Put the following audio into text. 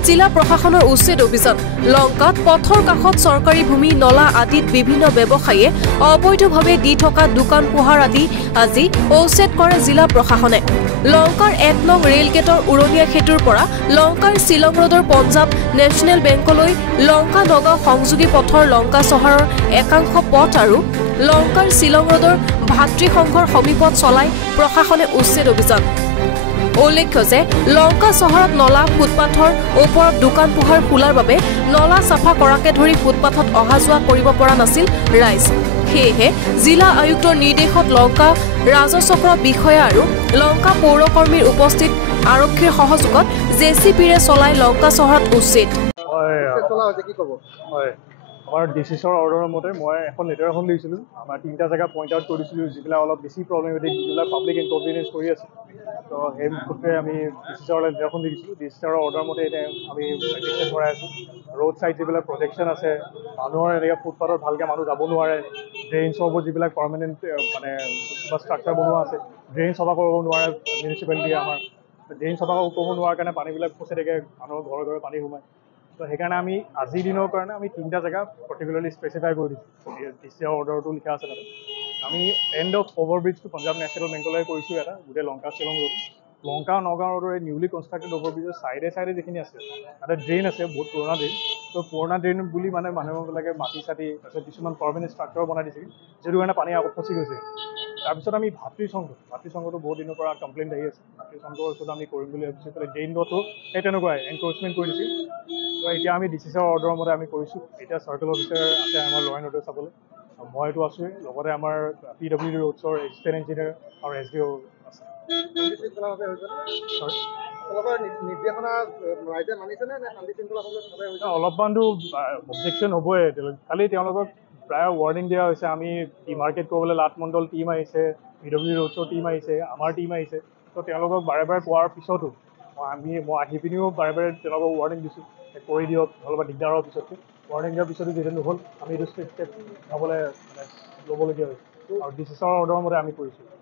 লংকাত জিলা প্ৰশাসনৰ উচ্ছেদ অভিযান। লংকাত পথৰ কাষত চৰকাৰী ভূমি নলা আদিত বিভিন্ন ব্যৱসায়ীয়ে অবৈধভাৱে দি থকা দোকান পোহাৰ আদি আজি উচ্ছেদ কৰে জিলা প্ৰশাসনে। লংকাৰ ১ নং ৰেল গেটৰ উৰণীয়া সেতুৰ পৰা লংকাৰ শ্বিলং ৰোডৰ পঞ্জাৱ নেশ্যনেল বেংকলৈ লংকা নগাঁও সংযোগী পথৰ লংকা চহৰৰ একাংশ পথ আৰু লংকাৰ শ্বিলং ৰোডৰ ভাতৃসংঘৰ সমীপত চলাই প্ৰশাসনে উচ্ছেদ অভিযান। উল্লেখ্য যে লংকা চহৰত নলা ফুটপাথৰ ওপৰত দোকান পোহাৰ খোলাৰ বাবে নলা চাফা কৰাকে ধৰি ফুটপাথত অহা যোৱা কৰিব পৰা নাছিল ৰাইজ। সেয়েহে জিলা আয়ুক্তৰ নিৰ্দেশত লংকা ৰাজচক্ৰ বিষয়া আৰু লংকা পৌৰকৰ্মীৰ উপস্থিত আৰক্ষীৰ সহযোগত জেচিপিৰে চলাই লংকা চহৰত উচ্ছেদ। আমাৰ ডিচিছৰ অৰ্ডাৰৰ মতে মই এখন লেটাৰ এখন দিছিলোঁ। আমাৰ 3টা জেগা পইণ্ট আউট কৰিছিলোঁ যিবিলাক অলপ বেছি প্ৰব্লেমেটিক, যিবিলাক পাব্লিক ইনকনভিনিয়েঞ্চ কৰি আছে। তো সেই সূত্ৰে আমি ডিচিছৰ লেটাৰখন দিছিলোঁ। ডিচিছৰ অৰ্ডাৰ মতে এতিয়া আমি প্ৰেক্টিকেশ্যন কৰাই আছোঁ। ৰোড ছাইড যিবিলাক প্ৰজেকশ্যন আছে, মানুহৰ এনেকৈ ফুটপাথত ভালকৈ মানুহ যাব নোৱাৰে, ড্ৰেইনছৰ ওপৰত যিবিলাক পাৰ্মানেণ্ট মানে কিবা ষ্ট্ৰাকচাৰ বনোৱা আছে, ড্ৰেইন চাফা কৰিব নোৱাৰে মিউনিচিপালিটিয়ে আমাৰ। ড্ৰেইন চাফা কৰিব নোৱাৰাৰ কাৰণে পানীবিলাক ফচি থাকে, মানুহৰ ঘৰে ঘৰে পানী সোমায়। তো সেইকাৰণে আমি আজিৰ দিনৰ কাৰণে আমি 3টা জেগা পাৰ্টিকুলাৰলি স্পেচিফাই কৰি দিছোঁ। ডিচিৰ অৰ্ডাৰটো লিখা আছে তাতে। আমি এণ্ড অফ অভাৰব্ৰিজটো পঞ্জাৱ নেশ্যনেল বেংকলৈ কৰিছোঁ এটা, গোটেই লংকা শ্বিলং ৰোড। লংকা নগাঁও ৰোডৰ এই নিউলি কনষ্ট্ৰাক্টেড অভাৰব্ৰিজৰ চাইডে যিখিনি আছে তাতে ড্ৰেইন আছে, বহুত পুৰণা ড্ৰেইন। তো পুৰণা ড্ৰেইন বুলি মানে মানুহবিলাকে মাটি চাটি তাৰপিছত কিছুমান পাৰ্মানেণ্ট ষ্ট্ৰাকচাৰ বনাই দিছে, যিটো কাৰণে পানী আকৌ ফচি গৈছে। তাৰপিছত আমি ভাতৃসংঘটো বহুত দিনৰ পৰা কমপ্লেইণ্ট আহি আছে। ভাতৃসংঘৰ ওচৰত আমি কৰিম বুলি ভাবিছোঁ। ড্ৰেইন ৰোডটো সেই তেনেকুৱাই এনক্ৰ'চমেণ্ট কৰি দিছিল। তো এতিয়া আমি ডিচিছৰ অৰ্ডাৰৰ মতে আমি কৰিছোঁ। এতিয়া চাৰ্কেল অফিচাৰ আছে আমাৰ ল' এণ্ড অৰ্ডাৰ চাবলৈ, মইতো আছোঁৱেই, লগতে আমাৰ PWD ৰোডছৰ এছিষ্টেণ্ট ইঞ্জিনিয়াৰ আৰু SDO আছে। অলপমানটো অবজেকশ্যন হ'বই। খালি তেওঁলোকক প্ৰায় ৱাৰ্ণিং দিয়া হৈছে। আমি ডিমাৰ্কেট কৰিবলৈ লাটমণ্ডল টীম আহিছে, PWD ৰোডছৰ টীম আহিছে, আমাৰ টীম আহিছে। তো তেওঁলোকক বাৰে বাৰে কোৱাৰ পিছতো মই আহি পিনিও বাৰে বাৰে তেওঁলোকক ৱাৰ্ণিং দিছোঁ, কৰি দিয়ক, নহ'লে দিগদাৰ হোৱাৰ পিছতকৈ ৱাৰ্ণিং দিয়াৰ পিছতো যিহেতু নহ'ল, আমি এইটো ষ্ট্ৰিক্ট ষ্টেপ ল'বলগীয়া হৈছে আৰু ডিচিছৰ অৰ্ডাৰৰ মতে আমি কৰিছোঁ।